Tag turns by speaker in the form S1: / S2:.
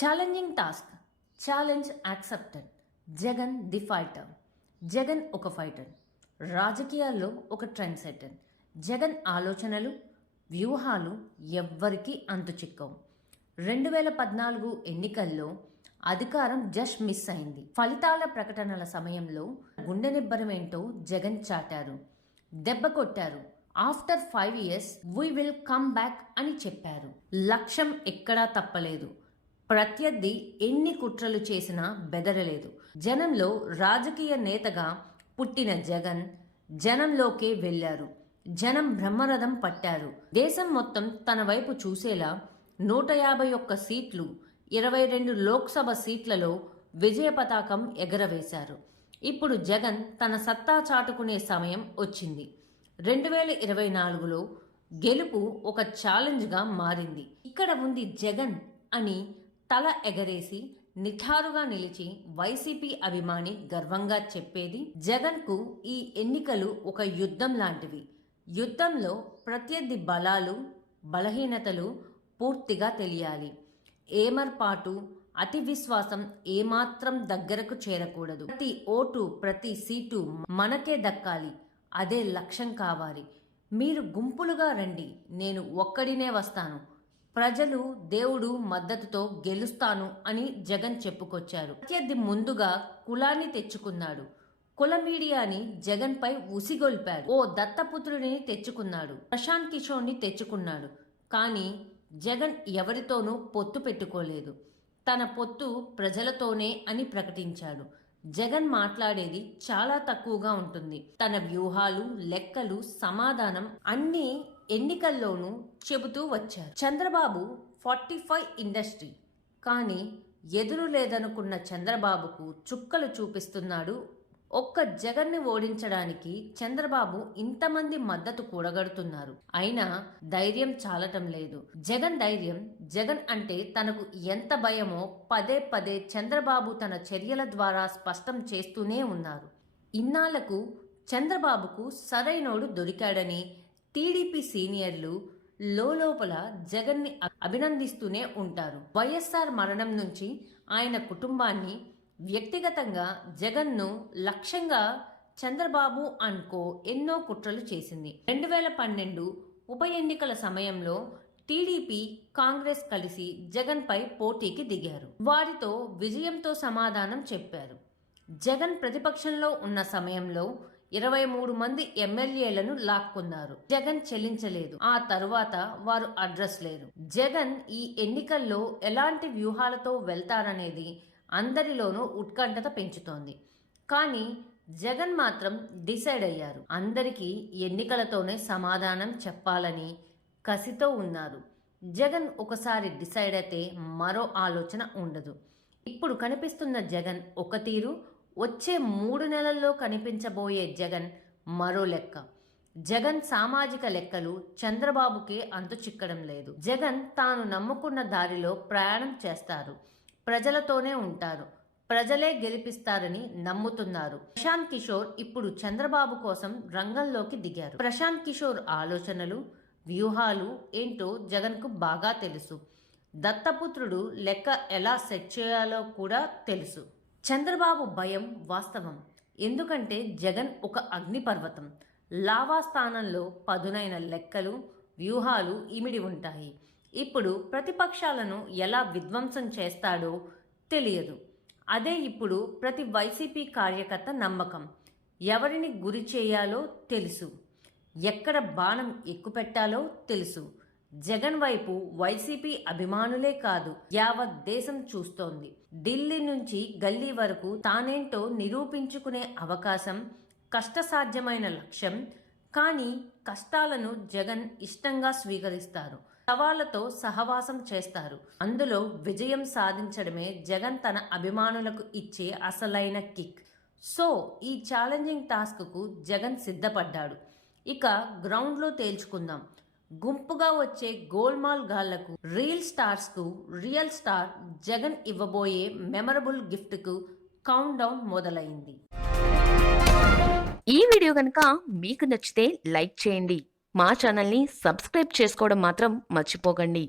S1: Challenging task challenge accepted Jagan the fighter Jagan ఒక fighter రాజకీయాల్లో ఒక ట్రెండ్ సెటర్ జగన్ ఆలోచనలు వ్యూహాలు ఎవ్వరికీ అంతు చిక్కవు. రెండు వేల పద్నాలుగు ఎన్నికల్లో అధికారం జస్ట్ మిస్ అయింది. ఫలితాల ప్రకటనల సమయంలో గుండె నిబ్బరమేంటో జగన్ చాటారు. దెబ్బ కొట్టారు. After five years we will come back అని చెప్పారు. లక్ష్యం ఎక్కడా తప్పలేదు. ప్రత్యర్థి ఎన్ని కుట్రలు చేసినా బెదరలేదు. జనంలో రాజకీయ నేతగా పుట్టిన జగన్ జనంలోకే వెళ్ళారు. జనం బ్రహ్మరథం పట్టారు. దేశం మొత్తం తన వైపు చూసేలా నూట యాభై ఒక్క సీట్లు ఇరవై రెండు లోక్సభ సీట్లలో విజయ పతాకం ఎగరవేశారు. ఇప్పుడు జగన్ తన సత్తా చాటుకునే సమయం వచ్చింది. రెండు వేల ఇరవై నాలుగులో గెలుపు ఒక ఛాలెంజ్గా మారింది. ఇక్కడ ఉంది జగన్ అని తల ఎగరేసి నిఠారుగా నిలిచి వైసీపీ అభిమాని గర్వంగా చెప్పేది జగన్కు ఈ ఎన్నికలు ఒక యుద్ధం లాంటివి. యుద్ధంలో ప్రత్యర్థి బలాలు బలహీనతలు పూర్తిగా తెలియాలి. ఏమర్పాటు అతి విశ్వాసం ఏమాత్రం దగ్గరకు చేరకూడదు. ప్రతి ఓటు ప్రతి సీటు మనకే దక్కాలి. అదే లక్ష్యం కావాలి. మీరు గుంపులుగా రండి. నేను ఒక్కడినే వస్తాను. ప్రజలు దేవుడు మద్దతుతో గెలుస్తాను అని జగన్ చెప్పుకొచ్చారు. ప్రత్యర్థి ముందుగా కులాన్ని తెచ్చుకున్నాడు. కుల మీడియాని జగన్ పై ఉసిగొల్పాడు. ఓ దత్తపుత్రుడిని తెచ్చుకున్నాడు. ప్రశాంత్ కిషోర్ని తెచ్చుకున్నాడు. కానీ జగన్ ఎవరితోనూ పొత్తు పెట్టుకోలేదు. తన పొత్తు ప్రజలతోనే అని ప్రకటించాడు. జగన్ మాట్లాడేది చాలా తక్కువగా ఉంటుంది. తన వ్యూహాలు లెక్కలు సమాధానం అన్నీ ఎన్నికల్లోనూ చెబుతూ వచ్చారు. Chandrababu forty five industry. కానీ ఎదురు లేదనుకున్న చంద్రబాబుకు చుక్కలు చూపిస్తున్నాడు. ఒక్క జగన్ని ఓడించడానికి చంద్రబాబు ఇంతమంది మద్దతు కూడగడుతున్నారు. అయినా ధైర్యం చాలటం లేదు. జగన్ ధైర్యం జగన్ అంటే తనకు ఎంత భయమో పదే పదే చంద్రబాబు తన చర్యల ద్వారా స్పష్టం చేస్తూనే ఉన్నారు. ఇన్నాళ్ళకు చంద్రబాబుకు సరైనోడు దొరికాడని టీడీపీ సీనియర్లు లోపల జగన్ని అభినందిస్తూనే ఉంటారు. వైఎస్ఆర్ మరణం నుంచి ఆయన కుటుంబాన్ని వ్యక్తిగతంగా జగన్ను లక్ష్యంగా చంద్రబాబు అనుకో ఎన్నో కుట్రలు చేసింది. రెండు వేల పన్నెండు ఉప ఎన్నికల సమయంలో టీడీపీ కాంగ్రెస్ కలిసి జగన్పై పోటీకి దిగారు. వారితో విజయంతో సమాధానం చెప్పారు. జగన్ ప్రతిపక్షంలో ఉన్న సమయంలో ఇరవై మూడు మంది ఎమ్మెల్యేలను లాక్కున్నారు. జగన్ చెల్లించలేదు. ఆ తరువాత వారు అడ్రస్ లేరు జగన్ ఈ ఎన్నికల్లో ఎలాంటి వ్యూహాలతో వెళ్తారనేది అందరిలోనూ ఉత్కంఠత పెంచుతోంది. కానీ జగన్ మాత్రం డిసైడ్ అయ్యారు. అందరికీ ఎన్నికలతోనే సమాధానం చెప్పాలని కసితో ఉన్నారు. జగన్ ఒకసారి డిసైడ్ అయితే మరో ఆలోచన ఉండదు. ఇప్పుడు కనిపిస్తున్న జగన్ ఒక తీరు వచ్చే మూడు నెలల్లో కనిపించబోయే జగన్ మరో లెక్క. జగన్ సామాజిక లెక్కలు చంద్రబాబుకే అంతు చిక్కడం లేదు. జగన్ తాను నమ్ముకున్న దారిలో ప్రయాణం చేస్తారు. ప్రజలతోనే ఉంటారు. ప్రజలే గెలిపిస్తారని నమ్ముతున్నారు. ప్రశాంత్ కిషోర్ ఇప్పుడు చంద్రబాబు కోసం రంగంలోకి దిగారు. ప్రశాంత్ కిషోర్ ఆలోచనలు వ్యూహాలు ఏంటో జగన్కు బాగా తెలుసు. దత్తపుత్రుడు లెక్క ఎలా సెట్ చేయాలో కూడా తెలుసు. చంద్రబాబు భయం వాస్తవం. ఎందుకంటే జగన్ ఒక అగ్నిపర్వతం. లావా స్థానంలో పదునైన లెక్కలు వ్యూహాలు ఇమిడి ఉంటాయి. ఇప్పుడు ప్రతిపక్షాలను ఎలా విధ్వంసం చేస్తాడో తెలియదు. అదే ఇప్పుడు ప్రతి వైసీపీ కార్యకర్త నమ్మకం. ఎవరిని గురి చేయాలో తెలుసు. ఎక్కడ బాణం ఎక్కుపెట్టాలో తెలుసు. జగన్ వైపు వైసీపీ అభిమానులే కాదు యావత్ దేశం చూస్తోంది. ఢిల్లీ నుంచి గల్లీ వరకు తానేంటో నిరూపించుకునే అవకాశం కష్టసాధ్యమైన లక్ష్యం కానీ కష్టాలను జగన్ ఇష్టంగా స్వీకరిస్తారు. సవాళ్ళతో సహవాసం చేస్తారు. అందులో విజయం సాధించడమే జగన్ తన అభిమానులకు ఇచ్చే అసలైన కిక్. సో ఈ ఛాలెంజింగ్ టాస్క్కు జగన్ సిద్ధపడ్డాడు. ఇక గ్రౌండ్లో తేల్చుకుందాం. గుంపుగా వచ్చే గోల్మాల్ గాళ్ళకు రియల్ స్టార్స్కు రియల్ స్టార్ జగన్ ఇవ్వబోయే మెమరబుల్ గిఫ్ట్కు కౌంట్ డౌన్ మొదలైంది.
S2: ఈ వీడియో కనుక మీకు నచ్చితే లైక్ చేయండి. మా ఛానల్ని సబ్స్క్రైబ్ చేసుకోవడం మాత్రం మర్చిపోకండి.